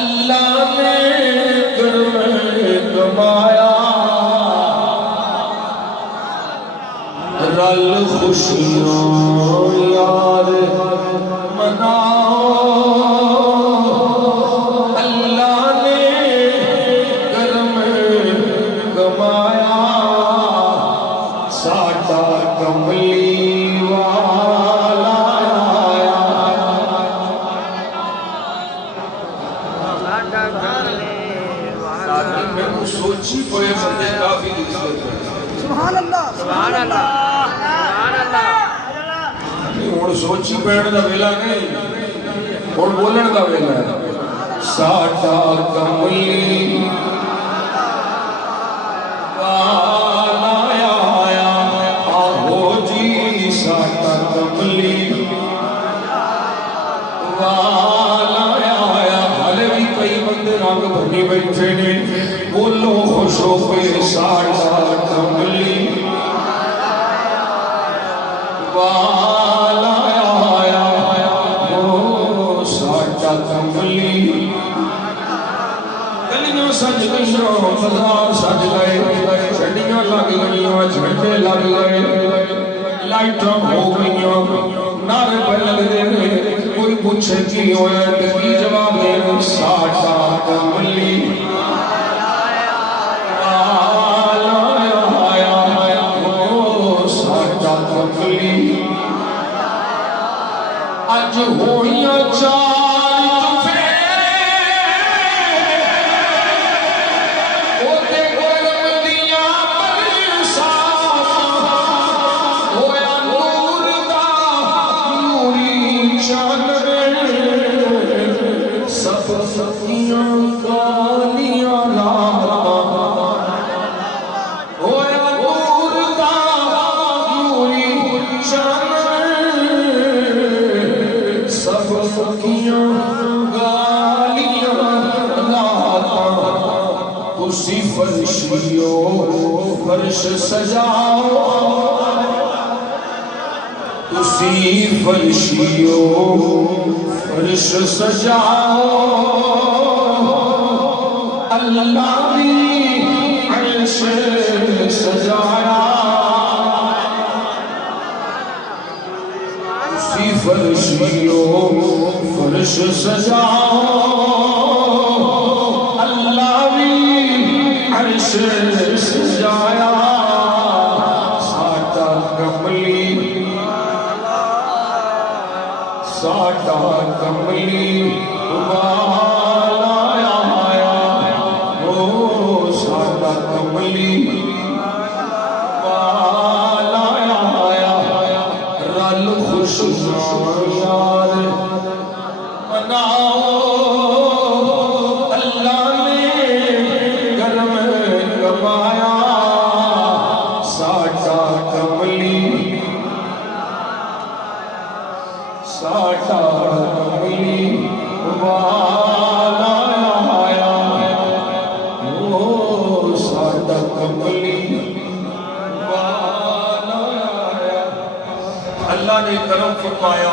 اللہ نے گھر میں کمایا رل خوشیاں یار مناؤ اللہ نے گھر میں کمایا ساڈا کملی والا آیا میں نے سوچی پڑے بندے کافی سبحان اللہ سبحان اللہ ہوں سوچی پہن کا ویلا نہیں ہوں بولن کا ویلا ہے ساڈا کملی والا آیا آہو جی ساڈا کملی والا آیا ہلے بھی کئی بندے رنگ بھنی بیٹھے نے بولو خوش ہو کے ساڈا کملی والا آیا وہ ساڈا کملی گلیاں سج گئیاں بازار سج گئے چڈیاں لگ گئیاں جھنڈے لگ گئے لائٹاں ہو گئیاں نعرے پہ لگدے نے کوئی پوچھے کی ہویا تے کی جواب دے ساڈا کملی اج ہوئیاں چار چفیرے اوتے گلم دیاں برسات ہویا نور دا نوری چاندرے سب سکیاں کالیاں راتاں ہویا نور دا نوری چاندرے سب سکیاں گالیاں راتاں تسی فرشیو فرش سجاؤ تسی فرشیو فرش سجاؤ اللہ بھی عرش سجایا تسی فرشیو فرش سجاؤ اللہ بھی عرش سجایا ساڈا کملی ساڈا کملی والا آیا او ساڈا کملی والا آیا رل خوشیاں یار مناؤ اللہ نے گھر میں کمایا ساڈا کملی ساڈا کملی والا آیا او ساڈا کملی والا آیا اللہ نے کرم فرمایا